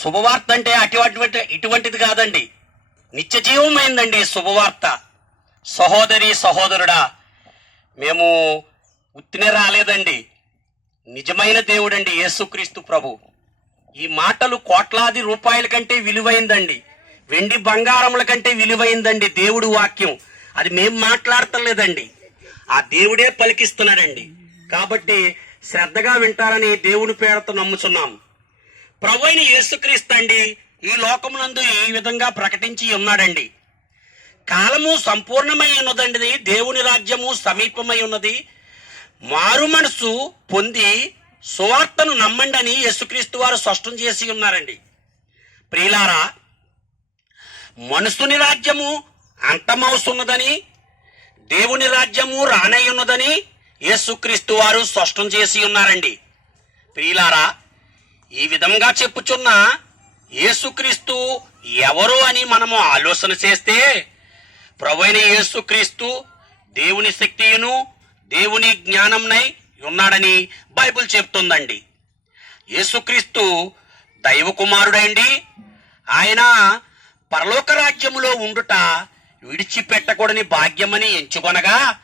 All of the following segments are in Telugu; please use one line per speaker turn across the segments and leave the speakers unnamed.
శుభవార్త అంటే అటువంటి ఇటువంటిది కాదండి. నిత్య జీవమైందండి శుభవార్త. సహోదరి సహోదరుడా మేము ఉత్తినే రాలేదండి. నిజమైన దేవుడండి యేసుక్రీస్తు ప్రభు. ఈ మాటలు కోట్లాది రూపాయల కంటే విలువైందండి. వెండి బంగారముల కంటే విలువైందండి దేవుడు వాక్యం. అది మేం మాట్లాడతలేదండి. ఆ దేవుడే పలికిస్తున్నాడండి. కాబట్టి శ్రద్ధగా వింటారని దేవుని పేరుతో నమ్ముచున్నాం. ప్రభు అయిన యేసుక్రీస్తు అండి ఈ లోకమునందు ఈ విధంగా ప్రకటించి ఉన్నాడండి? కాలము సంపూర్ణమై ఉన్నదండి దేవుని రాజ్యము సమీపమై ఉన్నది. మారు మనసు పొంది సువార్తను నమ్మండి అని యేసుక్రీస్తు వారు స్పష్టం చేసి ఉన్నారండి. ప్రియులారా మనుషుని రాజ్యము అంతమవుతున్నదని దేవుని రాజ్యము రానయ్యున్నదని ఉన్నదని యేసుక్రీస్తు వారు స్పష్టం చేసి ఉన్నారండి. ప్రియులారా ఈ విధంగా చెప్పుచున్న యేసుక్రీస్తు ఎవరు అని మనము ఆలోచన చేస్తే ప్రభైన యేసుక్రీస్తు దేవుని శక్తియును దేవుని జ్ఞానంనై ఉన్నాడని బైబిల్ చెప్తుందండి. యేసుక్రీస్తు దైవ కుమారుడండి ఆయన పరలోక రాజ్యములో ఉండుట విడిచిపెట్టకూడని భాగ్యమని ఎంచుకొనగా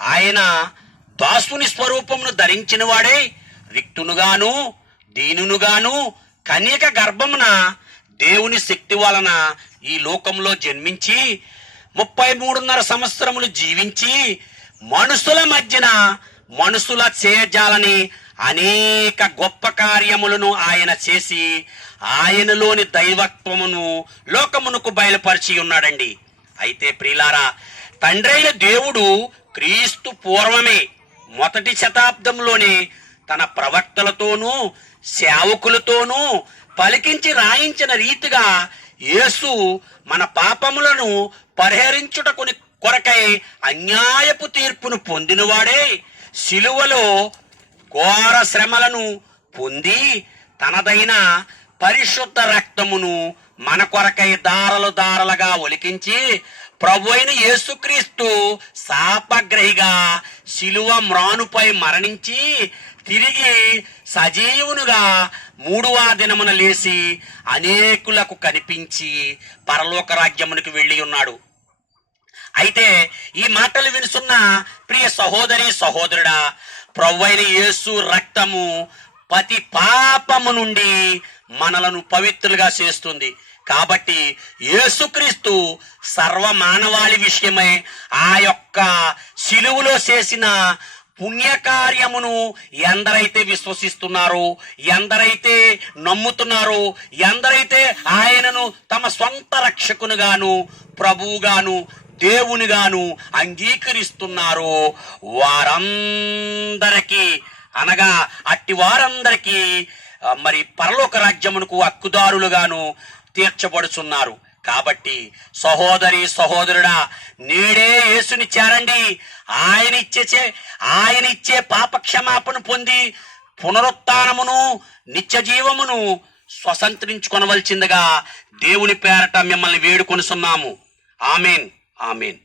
ఆయన దాసుని స్వరూపమును ధరించినవాడే రిక్తునుగాను దీనునుగాను కన్యక గర్భమున దేవుని శక్తి వలన ఈ లోకంలో జన్మించి ముప్పై మూడున్నర సంవత్సరములు జీవించి మనుషుల మధ్యన మనుషుల చేయజాలని అనేక గొప్ప కార్యములను ఆయన చేసి ఆయనలోని దైవత్వమును లోకమునకు బయలుపరిచి ఉన్నాడండి. అయితే ప్రియులారా తండ్రైన దేవుడు క్రీస్తు పూర్వమే మొదటి శతాబ్దంలోనే తన ప్రవక్తలతోనూ సేవకులతోనూ పలికించి రాయించిన రీతిగా యేసు మన పాపములను పరిహరించుటకుని కొరకై అన్యాయపు తీర్పును పొందినవాడే. శిలువలో ఘోర శ్రమలను పొంది తనదైన పరిశుద్ధ రక్తమును మన కొరకై దారలు దారలుగా ఒలికించి ప్రభు అయిన యేసుక్రీస్తు శాపగ్రహిగా శిలువ మ్రానుపై మరణించి తిరిగి సజీవునుగా మూడవ దినమున లేచి అనేకులకు కనిపించి పరలోక రాజ్యమునికి వెళ్ళి ఉన్నాడు. అయితే ఈ మాటలు వినుసున్న ప్రియ సహోదరి సహోదరుడా ప్రవ్వైన యేసు రక్తము ప్రతి పాపము నుండి మనలను పవిత్రులుగా చేస్తుంది. కాబట్టి యేసుక్రీస్తు సర్వ మానవాళి విషయమై ఆ యొక్క శిలువులో చేసిన పుణ్యకార్యమును ఎందరైతే విశ్వసిస్తున్నారో ఎందరైతే నమ్ముతున్నారో ఎందరైతే ఆయనను తమ సొంత రక్షకునుగాను ప్రభువుగాను దేవునిగాను అంగీకరిస్తున్నారో వారందరికీ అనగా అట్టి వారందరికీ మరి పరలోక రాజ్యమునకు హక్కుదారులుగాను తీర్చబడుచున్నారు. కాబట్టి సహోదరి సహోదరుడా నేడే యేసుని చేరండి. ఆయన ఇచ్చే చే- ఆయన ఇచ్చే పాప క్షమాపణ పొంది పునరుత్నమును నిత్య జీవమును స్వతంత్రించుకొనవలసిందిగా దేవుని పేరట మిమ్మల్ని వేడుకొనిస్తున్నాము ఆమెన్. ఆమెన్.